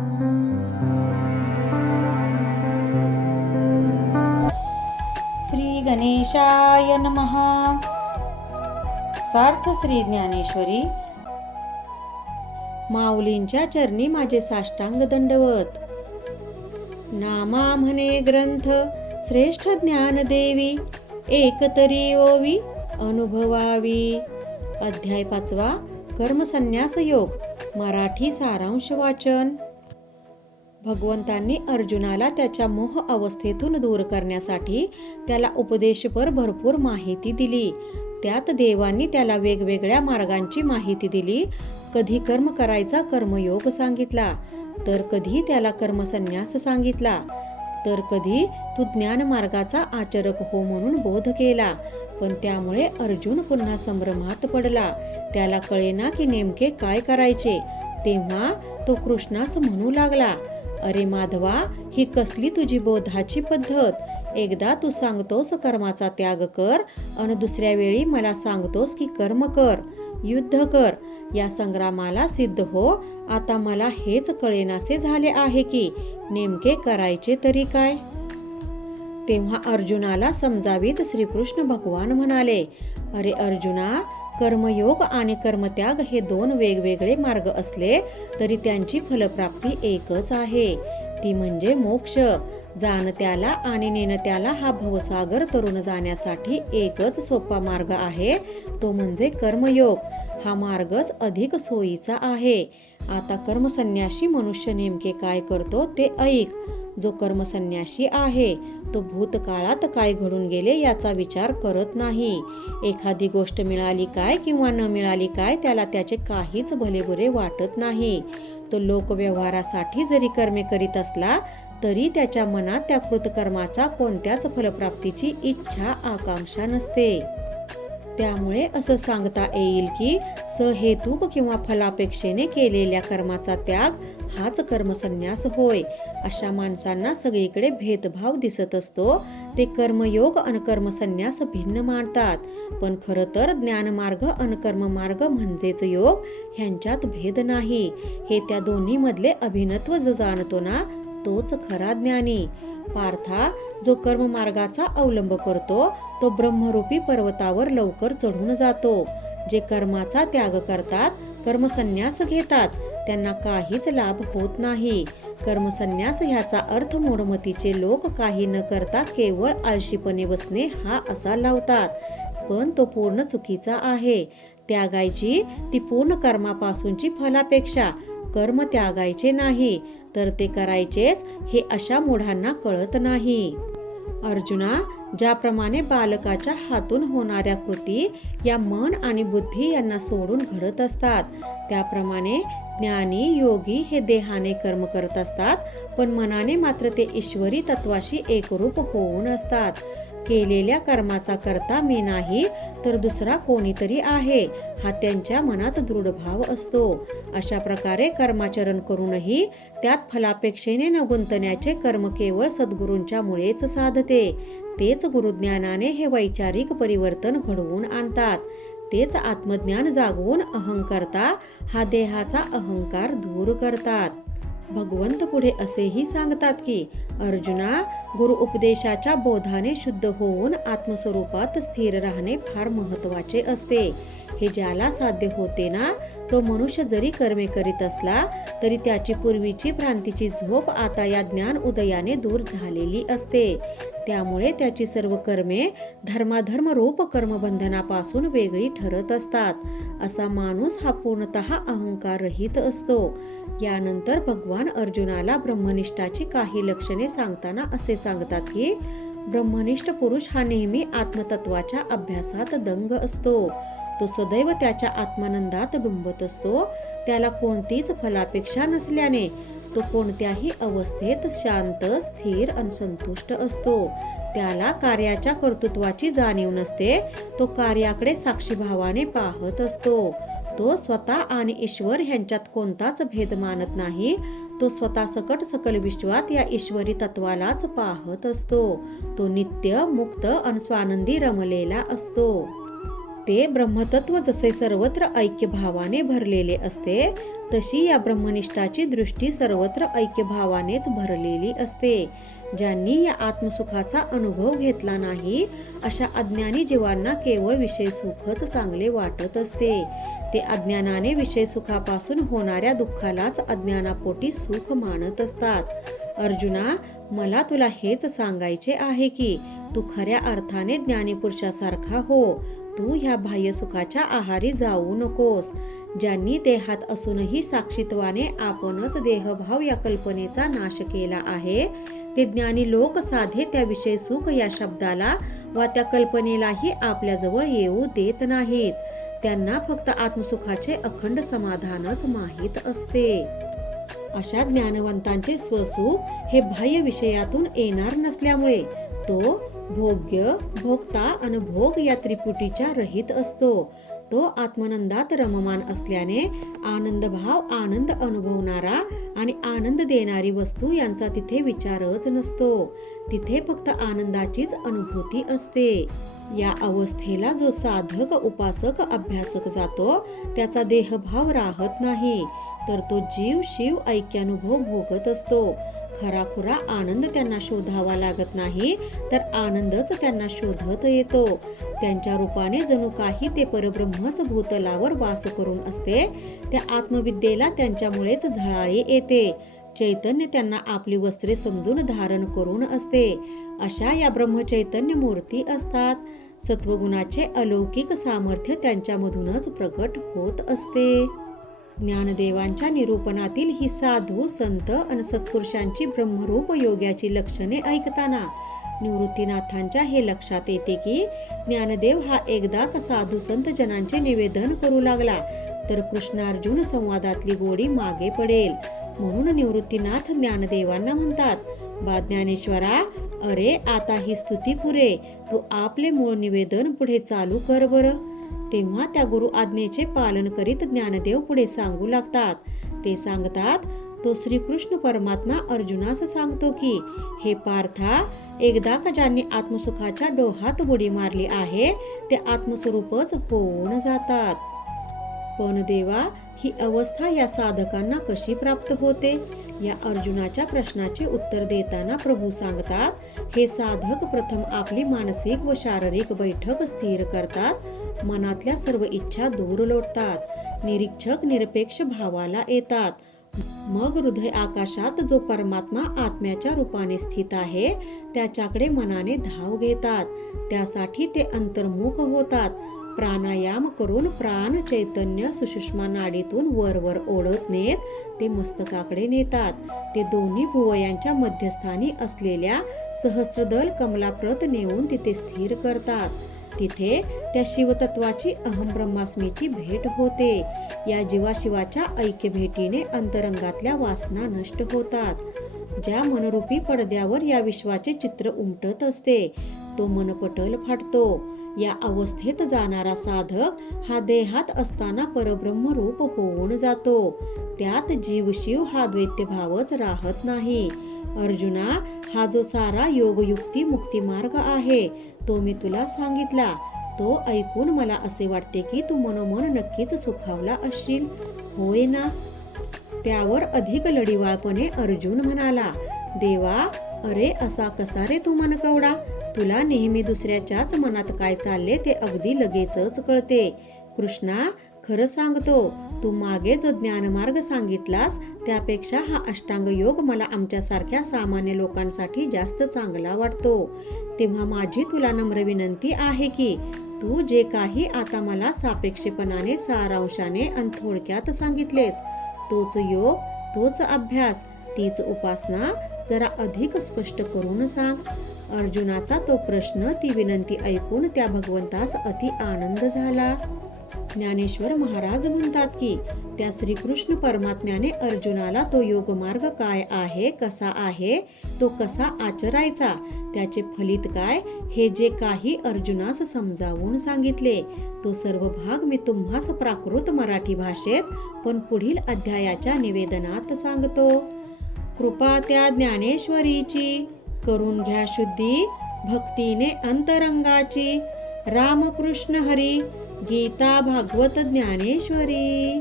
श्री गणेशाय नमः. सार्थ श्री ज्ञानेश्वरी. माऊलींच्या चरणी माझे साष्टांग दंडवत. नामा म्हणे ग्रंथ श्रेष्ठ ज्ञानदेवी, एकतरी ओवी अनुभवावी. अध्याय 5. कर्मसन्यास योग. मराठी सारांश वाचन. भगवंतांनी अर्जुनाला त्याच्या मोह अवस्थेतून दूर करण्यासाठी त्याला उपदेशपर भरपूर माहिती दिली. त्यात देवांनी त्याला वेगवेगळ्या मार्गांची माहिती दिली. कधी कर्म करायचा कर्मयोग सांगितला, तर कधी त्याला कर्मसन्यास सांगितला, तर कधी तू ज्ञान मार्गाचा आचरक हो म्हणून बोध केला. पण त्यामुळे अर्जुन पुन्हा संभ्रमात पडला. त्याला कळेना की नेमके काय करायचे. तेव्हा तो कृष्णास म्हणू लागला, अरे माधवा, ही कसली तुझी बोधाची पद्धत. एकदा तू सांगतोस कर्माचा त्याग कर, आणि दुसऱ्या वेळी मला सांगतोस की कर्म कर, युद्ध कर, या संग्रामाला सिद्ध हो. आता मला हेच कळेनासे झाले आहे की नेमके करायचे तरी काय. तेव्हा अर्जुनाला समजावीत श्रीकृष्ण भगवान म्हणाले, अरे अर्जुना, कर्मयोग आणि कर्मत्याग हे दोन वेगवेगळे मार्ग असले तरी त्यांची फलप्राप्ती एकच आहे, ती म्हणजे मोक्ष. जाणत्याला आणि नेणत्याला हा भवसागर तरुण जाण्यासाठी एकच सोपा मार्ग आहे, तो म्हणजे कर्मयोग. हा मार्गच अधिक सोयीचा आहे. आता कर्मसन्यासी मनुष्य नेमके काय करतो ते ऐक. जो कर्मसन्यासी आहे तो भूतकाळात काय घडून गेले याचा विचार करत नाही. एखादी गोष्ट मिळाली काय किंवा न मिळाली काय त्याला त्याचे काहीच भलेबुरे वाटत नाही. तो लोकव्यवहारासाठी जरी कर्मे करीत असला तरी त्याच्या मनात त्या कृतकर्माचा कोणत्याच फलप्राप्तीची इच्छा आकांक्षा नसते. त्यामुळे असं सांगता येईल की सहेतुक किंवा फलापेक्षेने केलेल्या कर्माचा त्याग हाच कर्मसन्यास होय. अशा माणसांना सगळीकडे भेदभाव दिसत असतो. ते कर्मयोग आणि कर्मसन्यास भिन्न मानतात, पण खरं तर ज्ञानमार्ग आणि कर्ममार्ग म्हणजेच योग ह्यांच्यात भेद नाही. हे त्या दोन्ही मधले अभिन्नत्व जो जाणतो ना, तोच खरा ज्ञानी. पार्था, जो कर्ममार्गाचा अवलंब करतो तो ब्रह्मरूपी पर्वतावर लवकर चढून जातो. जे कर्माचा त्याग करतात, कर्मसन्यास घेतात, त्यांना काहीच लाभ होत नाही. कर्मसन्यास ह्याचा अर्थ मूढमतीचे लोक काही न करता केवळ आळशीपणे बसणे हा असा लावतात, पण तो पूर्ण चुकीचा आहे. त्यागायची ती पूर्ण कर्मापासूनची फलापेक्षा. कर्म त्यागायचे नाही तर ते करायचेच हे अशा मूढांना कळत नाही. अर्जुना, ज्याप्रमाणे बालकाच्या हातून होणाऱ्या कृती या मन आणि बुद्धी यांना सोडून घडत असतात, त्याप्रमाणे ज्ञानी योगी हे देहाने कर्म करत असतात, पण मनाने मात्र ते ईश्वरी तत्वाशी एकरूप होऊन असतात. केलेल्या कर्माचा करता मी नाही तर दुसरा कोणीतरी आहे हा त्यांच्या मनात दृढ भाव असतो. अशा प्रकारे कर्माचरण करूनही त्यात फलापेक्षेने न गुंतण्याचे कर्म केवळ सद्गुरूंच्या मुळेच साधते. तेच गुरुज्ञानाने हे वैचारिक परिवर्तन घडवून आणतात. तेच आत्मज्ञान जागवून अहंकर्ता हा देहाचा अहंकार दूर करतात. भगवंत पुढे असेही सांगतात की अर्जुना, गुरु उपदेशाच्या बोधाने शुद्ध होऊन आत्मस्वरूपात स्थिर राहणे फार महत्वाचे असते. हे ज्याला साध्य होते ना, तो मनुष्य जरी कर्मे करीत असला तरी त्याची पूर्वीची भ्रांतीची झोप आता या ज्ञान उदयाने दूर झालेली असते. त्यामुळे त्याची सर्व कर्मे धर्माधर्म रूप कर्मबंधनापासून वेगळी ठरत असतात. असा माणूस हा पूर्णतः अहंकार रहित असतो. यानंतर भगवान अर्जुनाला ब्रह्मनिष्ठाची काही लक्षणे सांगताना असे सांगतात की ब्रह्मनिष्ठ पुरुष हा नेहमी आत्मतत्वाच्या अभ्यासात दंग असतो. तो सदैव त्याच्या आत्मानंदात डुंबत असतो. त्याला कोणतीच फलापेक्षा नसल्याने तो कोणत्याही अवस्थेत शांत, स्थिर आणि संतुष्ट असतो. त्याला कार्याच्या कर्तृत्वाची जाणीव नसते. तो कार्याकडे साक्षीभावाने पाहत असतो. तो स्वतः आणि ईश्वर ह्यांच्यात कोणताच भेद मानत नाही. तो स्वतः सकट सकल विश्वात या ईश्वरी तत्वालाच पाहत असतो. तो नित्य, मुक्त आणि स्वानंदी रमलेला असतो. ते ब्रह्मतत्व जसे सर्वत्र ऐक्यभावाने भरलेले असते, तशी या ब्रह्मनिष्ठाची दृष्टी सर्वत्र ऐक्यभावानेच भरलेली असते. ज्यांनी या आत्मसुखाचा अनुभव घेतला नाही, अशा अज्ञानी जीवांना केवळ विषय सुखच चांगले वाटत असते. ते अज्ञानाने विषय सुखापासून होणाऱ्या दुःखालाच अज्ञानापोटी सुख मानत असतात. अर्जुना, मला तुला हेच सांगायचे आहे की तू खऱ्या अर्थाने ज्ञानीपुरुषासारखा हो. तू ह्या बाह्य सुखाच्या आहारी जाऊ नकोस. ज्यांनी देहात असूनही साक्षीत्वाने आपणच देहभाव या कल्पनेचा नाश केला आहे, ते ज्ञानी लोक साधे त्या विषय सुख या शब्दाला वा त्या कल्पनेलाही आपल्याजवळ येऊ देत नाहीत. त्यांना फक्त आत्मसुखाचे अखंड समाधानच माहीत असते. अशा ज्ञानवंतांचे स्वसुख हे बाह्य विषयातून येणार नसल्यामुळे तो भोग्य, भोक्ता आणि भोग या त्रिपुटीच्या रहित असतो. तो आत्मानंदात रममान असल्याने आनंदभाव, आनंद अनुभवणारा आणि आनंद देणारी वस्तू यांचा तिथे विचारच नसतो. तिथे फक्त आनंदाचीच अनुभूती असते. या अवस्थेला जो साधक, उपासक, अभ्यासक जातो, त्याचा देहभाव राहत नाही, तर तो जीव शिव ऐक्यानुभव भोगत असतो. खराखुरा आनंद त्यांना शोधावा लागत नाही, तर आनंदच त्यांना शोधत येतो. त्यांच्या रूपाने जणू काही ते परब्रह्मच भूतलावर वास करून असते. त्या आत्मविद्येला त्यांच्यामुळेच झळाळी येते. चैतन्य त्यांना आपली वस्त्रे समजून धारण करून असते. अशा या ब्रह्मचैतन्य मूर्ती असतात. सत्वगुणाचे अलौकिक सामर्थ्य त्यांच्यामधूनच प्रकट होत असते. ज्ञानदेवांच्या निरूपणातील ही साधू, संत आणि सत्पुरुषांची ब्रह्मरूप योग्याची लक्षणे ऐकताना निवृत्तीनाथांच्या हे लक्षात येते की ज्ञानदेव हा एकदा साधू संत जनांचे निवेदन करू लागला तर कृष्णार्जुन संवादातली गोडी मागे पडेल. म्हणून निवृत्तीनाथ ज्ञानदेवांना म्हणतात, बा ज्ञानेश्वरा, अरे आता ही स्तुती पुरे, तू आपले मूळ निवेदन पुढे चालू कर बरं. तेव्हा त्या गुरु आज्ञेचे पालन करीत ज्ञानदेव पुढे सांगू लागतात. ते सांगतात, तो श्रीकृष्ण परमात्मा अर्जुनास सांगतो की, हे पार्था, एकदा का ज्यांनी आत्मसुखाच्या डोहात बुडी मारली आहे, ते आत्मस्वरूपच होऊन जातात. पण देवा, ही अवस्था या साधकांना कशी प्राप्त होते? या अर्जुनाच्या प्रश्नाचे उत्तर देताना प्रभू सांगतात, हे साधक प्रथम आपली मानसिक व शारीरिक बैठक स्थिर करतात, मनातल्या सर्व इच्छा दूर लोटतात, निरीक्षक निरपेक्ष भावाला येतात. मग हृदय आकाशात जो परमात्मा आत्म्याच्या रूपाने स्थित आहे, त्याच्याकडे मनाने धाव घेतात. त्यासाठी ते अंतर्मुख होतात. प्राणायाम करून प्राण चैतन्य सुषुम्ना नाडीतून वरवर ओढत नेत ते मस्तकाकडे नेतात. ते दोन्ही भुवयांच्या मध्यस्थानी असलेल्या सहस्त्रदल कमलाप्रत नेऊन तिथे स्थिर करतात. तिथे त्या शिवतत्वाची अहम ब्रह्मास्मीची भेट होते. या जीवाशिवाच्या ऐक्य भेटीने अंतरंगातल्या वासना नष्ट होतात. ज्या मनरूपी पडद्यावर या विश्वाचे चित्र उमटत असते, तो मनपटल फाटतो. या अवस्थेत जाणारा साधक हा देहात असताना परब्रह्म रूप होऊन जातो. त्यात जीवशिव हा द्वैत्यभावच राहत नाही. अर्जुना, हा जो सारा योगयुक्ती मुक्ती मार्ग आहे, तो मी तुला सांगितला. तो ऐकून मला असे वाटते की तू मनोमन नक्कीच सुखावला असशील, होय ना? त्यावर अधिक लढीवाळपणे अर्जुन म्हणाला, देवा, अरे असा कसा रे तू मनकवडा? तुला नेहमी दुसऱ्याच्याच मनात काय चालले ते अगदी लगेचच कळते. कृष्णा, खरं सांगतो, तू मागे जो ज्ञानमार्ग सांगितलास त्यापेक्षा हा अष्टांग योग मला आमच्यासारख्या सामान्य लोकांसाठी जास्त चांगला वाटतो. तेव्हा माझी तुला नम्र विनंती आहे की तू जे काही आता मला सापेक्षपणाने, सारांशाने आणि थोडक्यात सांगितलेस, तोच योग, तोच अभ्यास, तीच उपासना जरा अधिक स्पष्ट करून सांग. अर्जुनाचा तो प्रश्न, ती विनंती ऐकून त्या भगवंतास अति आनंद झाला. ज्ञानेश्वर महाराज म्हणतात की त्या श्रीकृष्ण परमात्म्याने अर्जुनाला तो योगमार्ग काय आहे, कसा आहे, तो कसा आचरायचा, त्याचे फलित काय, हे जे काही अर्जुनास समजावून सांगितले, तो सर्व भाग मी तुम्हास प्राकृत मराठी भाषेत पण पुढील अध्यायाच्या निवेदनात सांगतो. कृपा त्या ज्ञानेश्वरीची, करून घ्या शुद्धी भक्तीने अंतरंगाची. रामकृष्ण हरी. गीता भागवत ज्ञानेश्वरी.